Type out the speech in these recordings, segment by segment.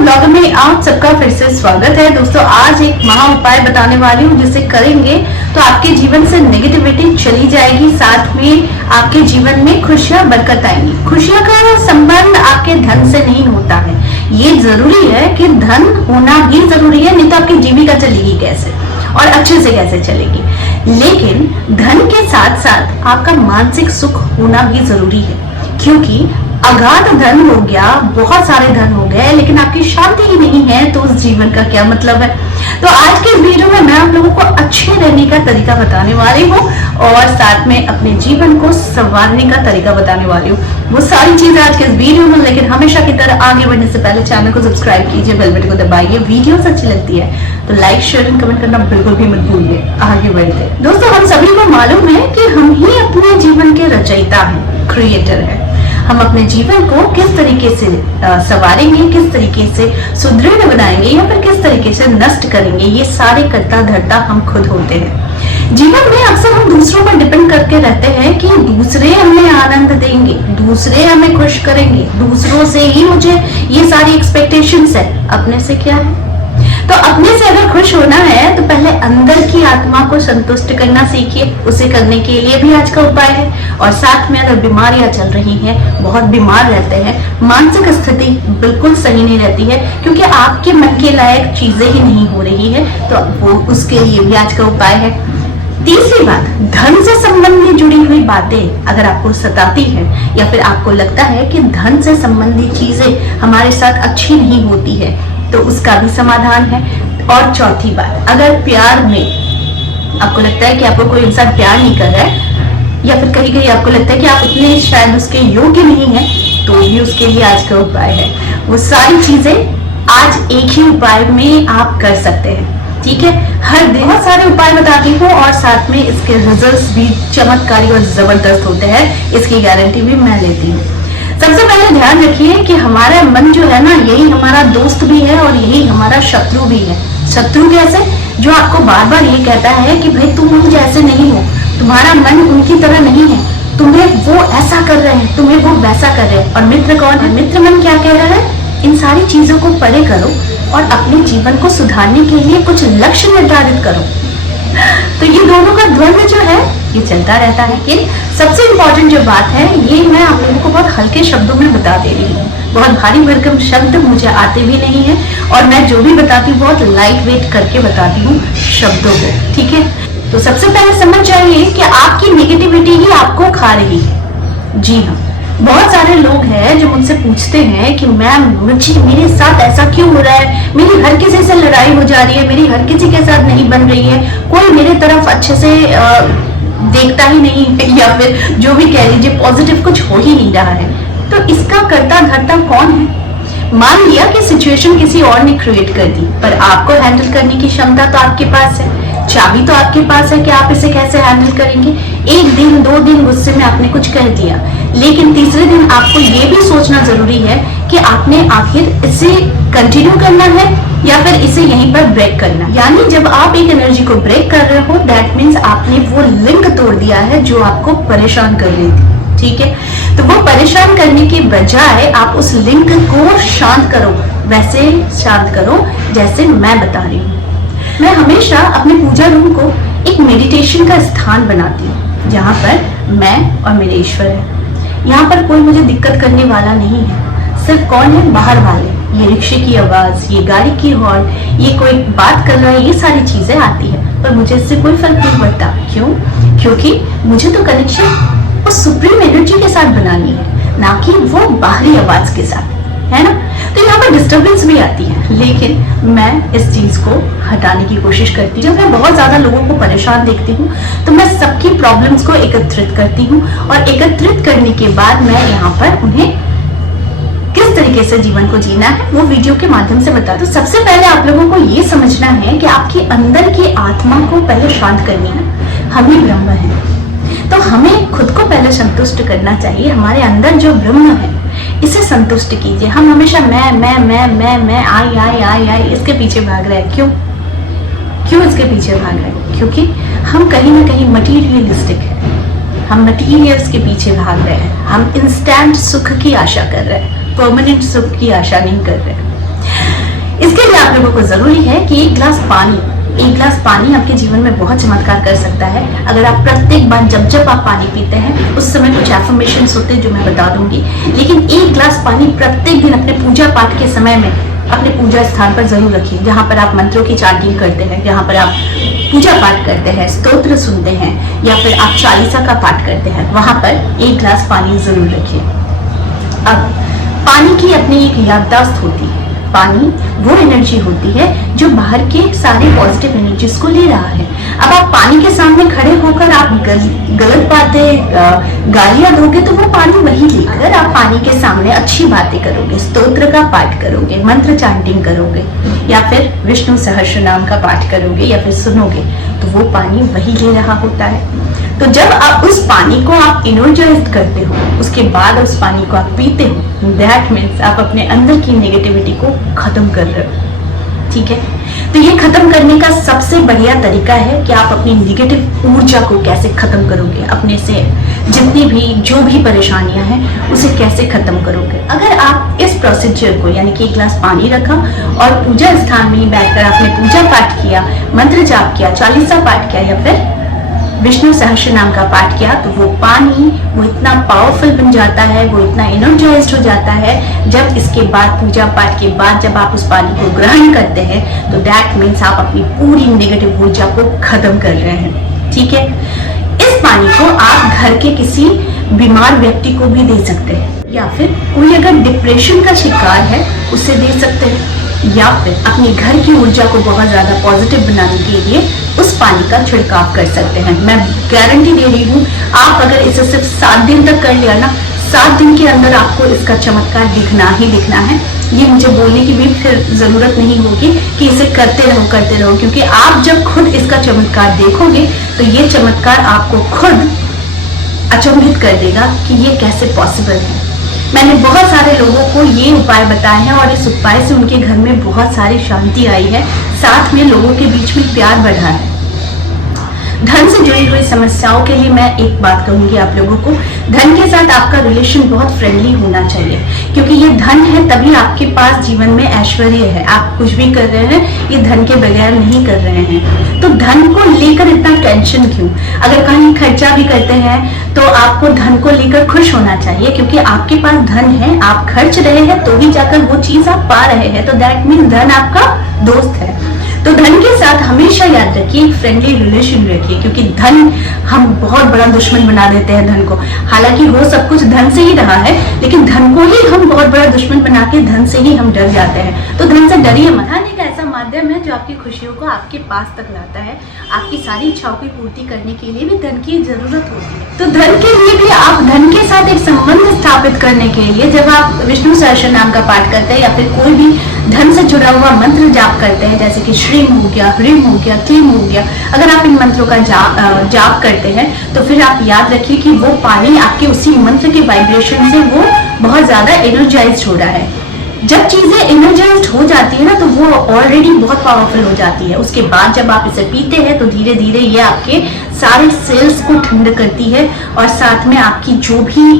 Blog में आप सबका फिर से स्वागत है। दोस्तों आज एक महा उपाय बताने वाली हूँ जिसे करेंगे तो आपके जीवन से नेगेटिविटी चली जाएगी, साथ में आपके जीवन में खुशियां बरकत आएंगी। खुशियां का संबंध आपके धन से नहीं होता है। ये जरूरी है कि धन होना ही जरूरी है, नहीं तो आपकी जीविका चलेगी कैसे और अच्छे से कैसे चलेगी। लेकिन धन के साथ साथ आपका मानसिक सुख होना भी जरूरी है, क्योंकि अगाध धन हो गया, बहुत सारे धन हो गए, लेकिन आपकी शांति ही नहीं है तो उस जीवन का क्या मतलब है। तो आज के वीडियो में मैं आप लोगों को अच्छे रहने का तरीका बताने वाली हूँ और साथ में अपने जीवन को संवारने का तरीका बताने वाली हूँ। वो सारी चीजें आज के इस वीडियो में, लेकिन हमेशा की तरह आगे बढ़ने से पहले चैनल को सब्सक्राइब कीजिए, बेल बटन को दबाइए। वीडियो अच्छी लगती है तो लाइक शेयर एंड कमेंट करना बिल्कुल भी मत भूलिए। आगे बढ़ते हैं। दोस्तों हम सभी को मालूम है कि हम ही अपने जीवन के रचयिता हैं, क्रिएटर है। हम अपने जीवन को किस तरीके से संवारेंगे, किस तरीके से सुदृढ़ बनाएंगे या फिर किस तरीके से नष्ट करेंगे, ये सारे करता धरता हम खुद होते हैं। जीवन में अक्सर हम दूसरों पर डिपेंड करके रहते हैं कि दूसरे हमें आनंद देंगे, दूसरे हमें खुश करेंगे, दूसरों से ही मुझे ये सारी एक्सपेक्टेशंस है। अपने से क्या है? तो अपने से अगर खुश होना है तो पहले अंदर की आत्मा को संतुष्ट करना सीखिए। उसे करने के लिए भी आज का उपाय है। और साथ में अगर बीमारियां चल रही हैं, बहुत बीमार रहते हैं, मानसिक स्थिति बिल्कुल सही नहीं रहती है क्योंकि आपके मन के लायक चीजें ही नहीं हो रही है, तो वो उसके लिए भी आज का उपाय है। तीसरी बात, धन से संबंधित जुड़ी हुई बातें अगर आपको सताती है या फिर आपको लगता है कि धन से संबंधित चीजें हमारे साथ अच्छी नहीं होती है तो उसका भी समाधान है। और चौथी बात, अगर प्यार में आपको लगता है कि आपको कोई इंसान प्यार नहीं कर रहा है या फिर कहीं कहीं आपको लगता है कि आप इतने शायद उसके योग्य नहीं है, तो भी उसके लिए आज का उपाय है। वो सारी चीजें आज एक ही उपाय में आप कर सकते हैं। ठीक है, हर दिन बहुत सारे उपाय बताती हूँ और साथ में इसके रिजल्ट्स भी चमत्कारी और जबरदस्त होते हैं, इसकी गारंटी भी मैं लेती हूँ। सबसे पहले ध्यान रखिए कि हमारा मन जो है ना, यही हमारा दोस्त भी है और यही हमारा शत्रु भी है। शत्रु कैसे? जो आपको बार बार ये कहता है कि भाई तुम उन जैसे नहीं हो, तुम्हारा मन उनकी तरह नहीं है, तुम्हें वो ऐसा कर रहे हैं, तुम्हें वो वैसा कर रहे हैं। और मित्र कौन है? मित्र मन क्या कह रहा है? इन सारी चीजों को परे करो और अपने जीवन को सुधारने के लिए कुछ लक्ष्य निर्धारित करो। तो ये दोनों का द्वंद्व जो है ये चलता रहता है। कि सबसे इम्पोर्टेंट जो बात है, ये मैं आप लोगों को बहुत हल्के शब्दों में बता दे रही हूँ। बहुत भारी भरकम शब्द मुझे आते भी नहीं है और मैं जो भी बताती हूँ बहुत लाइट वेट करके बताती हूँ शब्दों को। ठीक है, तो सबसे पहले समझ जाइए कि आपकी नेगेटिविटी ही आपको खा रही है। जी हाँ, बहुत सारे लोग हैं जो मुझसे पूछते हैं कि मैम मुझे मेरे साथ ऐसा क्यों हो रहा है, मेरी हर किसी से लड़ाई हो जा रही है, मेरी हर किसी के साथ नहीं बन रही है, कोई मेरे तरफ अच्छे से देखता ही नहीं है, या फिर जो भी कह लीजिए पॉजिटिव कुछ हो ही नहीं रहा है। तो इसका करता धरता कौन है? मान लिया कि सिचुएशन किसी और ने क्रिएट कर दी, पर आपको हैंडल करने की क्षमता तो आपके पास है, चाबी तो आपके पास है कि आप इसे कैसे हैंडल करेंगे। एक दिन 2 दिन गुस्से में आपने कुछ कह दिया, लेकिन तीसरे दिन आपको ये भी सोचना जरूरी है कि आपने आखिर इसे कंटिन्यू करना है या फिर इसे यहीं पर ब्रेक करना। यानी जब आप एक एनर्जी को ब्रेक कर रहे हो, दैट मीन्स आपने वो लिंक तोड़ दिया है जो आपको परेशान कर रही थी। ठीक है, तो वो परेशान करने के बजाय आप उस लिंक को शांत करो, वैसे शांत करो जैसे मैं बता रही हूँ। मैं हमेशा अपने पूजा रूम को एक मेडिटेशन का स्थान बनाती हूँ, जहाँ पर मैं और मेरे ईश्वर है। यहाँ पर कोई मुझे दिक्कत करने वाला नहीं है। सिर्फ कौन है? बाहर वाले, ये रिक्शे की आवाज, ये गाड़ी की हॉर्न, ये कोई बात कर रहा है, ये सारी चीजें आती है, पर मुझे इससे कोई फर्क नहीं पड़ता। क्यों? क्योंकि मुझे तो कनेक्शन उस सुप्रीम एनर्जी के साथ बनानी है, ना कि वो बाहरी आवाज के साथ, है ना। तो यहाँ पर डिस्टर्बेंस भी आती है, लेकिन मैं इस चीज को हटाने की कोशिश करती हूँ। जब मैं बहुत ज्यादा लोगों को परेशान देखती हूँ तो मैं सबकी प्रॉब्लम्स को एकत्रित करती हूँ और एकत्रित करने के बाद मैं यहाँ पर उन्हें किस तरीके से जीवन को जीना है वो वीडियो के माध्यम से बता दूं। तो सबसे पहले आप लोगों को ये समझना है कि आपके अंदर की आत्मा को पहले शांत करनी है। हम ही ब्रह्म हैं, तो हमें खुद को पहले संतुष्ट करना चाहिए। हमारे अंदर जो ब्रह्म है इसे संतुष्ट कीजिए। हम हमेशा मैं आई इसके पीछे भाग रहे हैं। क्यों इसके पीछे भाग रहे हैं? क्योंकि हम कहीं ना कहीं मटीरियलिस्टिक है, हम मटीरियल्स के पीछे भाग रहे हैं। हम इंस्टेंट सुख की आशा कर रहे हैं, परमानेंट सुख की आशा नहीं कर रहे हैं। इसके लिए आप लोगों को जरूरी है कि एक गिलास पानी आपके जीवन में बहुत चमत्कार कर सकता है। अगर आप प्रत्येक बार जब आप पानी पीते हैं, उस समय कुछ एफर्मेशंस होते हैं जो मैं बता दूंगी, लेकिन एक गिलास पानी प्रत्येक दिन अपने पूजा पाठ के समय में अपने पूजा स्थान पर जरूर रखिए, जहां पर आप मंत्रों की चांटिंग करते हैं, जहां पर आप पूजा पाठ करते हैं, स्तोत्र सुनते हैं या फिर आप चालीसा का पाठ करते हैं, वहां पर एक गिलास पानी जरूर रखिए। अब पानी की अपनी एक याददाश्त होती है। पानी वो एनर्जी होती है जो बाहर के सारे पॉजिटिव एनर्जीज को ले रहा है। अब आप पानी के सामने खड़े होकर आप गलत बातें गालियां दोगे तो वो पानी वही लेकर आप पानी के सामने अच्छी बातें करोगे, स्तोत्र का पाठ करोगे, मंत्र चांटिंग करोगे या फिर विष्णु सहस्त्र नाम का पाठ करोगे या फिर सुनोगे, तो वो पानी वही ले रहा होता है। तो जब आप उस पानी को आप एनर्जाइज करते हो, उसके बाद उस पानी को आप पीते हो, दैट मीन्स आप अपने अंदर की नेगेटिविटी को खत्म कर रहे हो। ठीक है, तो ये खत्म करने का सबसे बढ़िया तरीका है कि आप अपनी नेगेटिव ऊर्जा को कैसे खत्म करोगे, अपने से जितनी भी जो भी परेशानियां हैं उसे कैसे खत्म करोगे। अगर आप इस प्रोसीजर को यानी कि एक गिलास पानी रखा और पूजा स्थान में ही बैठकर आपने पूजा पाठ किया, मंत्र जाप किया, चालीसा पाठ किया या फिर विष्णु सहस्त्र नाम का पाठ किया, तो वो पानी वो इतना पावरफुल बन जाता है, वो इतना एनर्जाइज्ड हो जाता है। जब इसके बाद पूजा पाठ के बाद जब आप उस पानी को ग्रहण करते हैं तो दैट मीन्स आप अपनी पूरी नेगेटिव ऊर्जा को खत्म कर रहे हैं। ठीक है, इस पानी को आप घर के किसी बीमार व्यक्ति को भी दे सकते हैं या फिर कोई अगर डिप्रेशन का शिकार है उसे दे सकते हैं, या फिर अपने घर की ऊर्जा को बहुत ज्यादा पॉजिटिव बनाने के लिए उस पानी का छिड़काव कर सकते हैं। मैं गारंटी दे रही हूँ, आप अगर इसे सिर्फ 7 दिन तक कर लिया ना, 7 दिन के अंदर आपको इसका चमत्कार दिखना ही दिखना है। ये मुझे बोलने की भी फिर जरूरत नहीं होगी कि इसे करते रहो, क्योंकि आप जब खुद इसका चमत्कार देखोगे तो ये चमत्कार आपको खुद अचंभित कर देगा कि ये कैसे पॉसिबल है। मैंने बहुत सारे लोगों को ये उपाय बताए हैं और इस उपाय से उनके घर में बहुत सारी शांति आई है, साथ में लोगों के बीच में प्यार बढ़ा है। धन से जुड़ी हुई समस्याओं के लिए मैं एक बात कहूंगी आप लोगों को, धन के साथ आपका रिलेशन बहुत फ्रेंडली होना चाहिए, क्योंकि ये धन है तभी आपके पास जीवन में ऐश्वर्य है। आप कुछ भी कर रहे हैं ये धन के बगैर नहीं कर रहे हैं, तो धन को लेकर इतना टेंशन क्यों? अगर कहीं खर्चा भी करते हैं तो आपको धन को लेकर खुश होना चाहिए, क्योंकि आपके पास धन है, आप खर्च रहे हैं तो भी जाकर वो चीज आप पा रहे हैं, तो दैट मीन धन आपका दोस्त है। तो धन के साथ हमेशा याद रखिए एक फ्रेंडली रिलेशन रखिए, क्योंकि धन हम बहुत बड़ा दुश्मन बना देते हैं धन को। हालांकि हो सब कुछ धन से ही रहा है, लेकिन धन को ही हम बहुत बड़ा दुश्मन बना के धन से ही हम डर जाते हैं। तो धन से डरिए मत। धन एक ऐसा माध्यम है जो आपकी खुशियों को आपके पास तक लाता है। आपकी सारी इच्छाओं की पूर्ति करने के लिए भी धन की जरूरत होती है। तो धन के लिए भी आप धन के साथ एक संबंध स्थापित करने के लिए जब आप विष्णु सहस्त्र नाम का पाठ करते हैं या फिर कोई भी धन से जुड़ा हुआ मंत्र जाप करते हैं, जैसे कि श्रीम हो गया, ह्रीम हो गया, क्लीम हो गया, अगर आप इन मंत्रों का जाप करते हैं तो फिर आप याद रखिए कि वो पानी आपके उसी मंत्र के वाइब्रेशन से वो बहुत ज्यादा एनर्जाइज्ड हो रहा है। जब चीजें एनर्जाइज्ड हो जाती है ना तो वो ऑलरेडी बहुत पावरफुल हो जाती है। उसके बाद जब आप इसे पीते हैं तो धीरे धीरे ये आपके सारे सेल्स को ठंड करती है और साथ में आपकी जो भी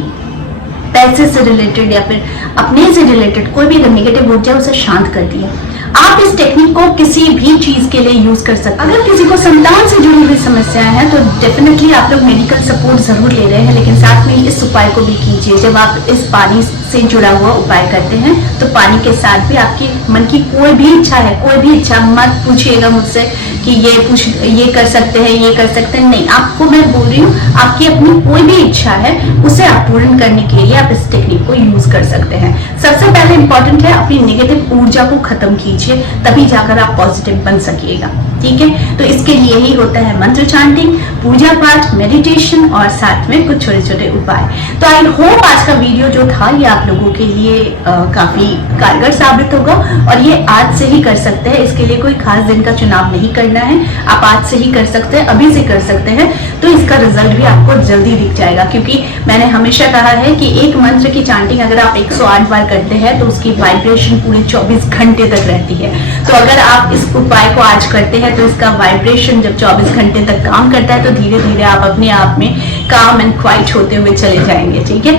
पैसे से रिलेटेड या फिर अपने से रिलेटेड कोई भी अगर नेगेटिव ऊर्जा उसे शांत करती है। आप इस टेक्निक को किसी भी चीज के लिए यूज कर सकते हैं। अगर किसी को संतान से जुड़ी हुई समस्याएं हैं तो डेफिनेटली आप लोग मेडिकल सपोर्ट जरूर ले रहे हैं, लेकिन साथ में इस उपाय को भी कीजिए। जब आप इस पानी से जुड़ा हुआ उपाय करते हैं तो पानी के साथ भी आपकी मन की कोई भी इच्छा है, कोई भी इच्छा मत पूछिएगा मुझसे कि ये कर सकते हैं, ये कर सकते हैं, नहीं। आपको मैं बोल रही हूँ आपकी अपनी कोई भी इच्छा है उसे आप पूर्ण करने के लिए आप इस टेक्निक को यूज कर सकते हैं। सबसे पहले इंपॉर्टेंट है अपनी नेगेटिव ऊर्जा को खत्म कीजिए, तभी जाकर आप पॉजिटिव बन सकिएगा। ठीक है, तो इसके लिए ही होता है मंत्र चांटिंग, पूजा पाठ, मेडिटेशन और साथ में कुछ छोटे छोटे उपाय। तो आई होप आज का वीडियो जो था ये आप लोगों के लिए काफी कारगर साबित होगा और ये आज से ही कर सकते हैं। इसके लिए कोई खास दिन का चुनाव नहीं करना है, आप आज से ही कर सकते हैं, अभी से कर सकते हैं, तो इसका रिजल्ट भी आपको जल्दी दिख जाएगा। क्योंकि मैंने हमेशा कहा है कि एक मंत्र की चांटिंग अगर आप 108 बार करते हैं तो उसकी वाइब्रेशन पूरे 24 घंटे तक रहती है। तो अगर आप इस उपाय को आज करते हैं तो इसका वाइब्रेशन जब 24 घंटे तक काम करता है तो धीरे धीरे आप अपने आप में काम एंड क्वाइट होते हुए चले जाएंगे। ठीक है,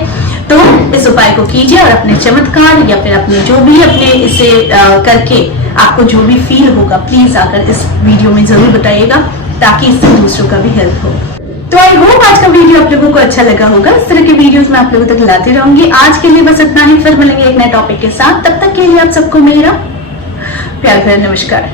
तो इस उपाय को कीजिए और अपने चमत्कार या फिर अपने जो भी अपने इसे करके आपको जो भी फील होगा प्लीज आकर इस वीडियो में जरूर बताइएगा, ताकि इससे दूसरों का भी हेल्प हो। तो आई होप आज का वीडियो आप लोगों को अच्छा लगा होगा। इस तरह के वीडियोस मैं आप लोगों तक लाती रहूंगी। आज के लिए बस इतना ही, फिर मिलेंगे एक नए टॉपिक के साथ। तब तक के लिए आप सबको मेरा प्यार भरा नमस्कार।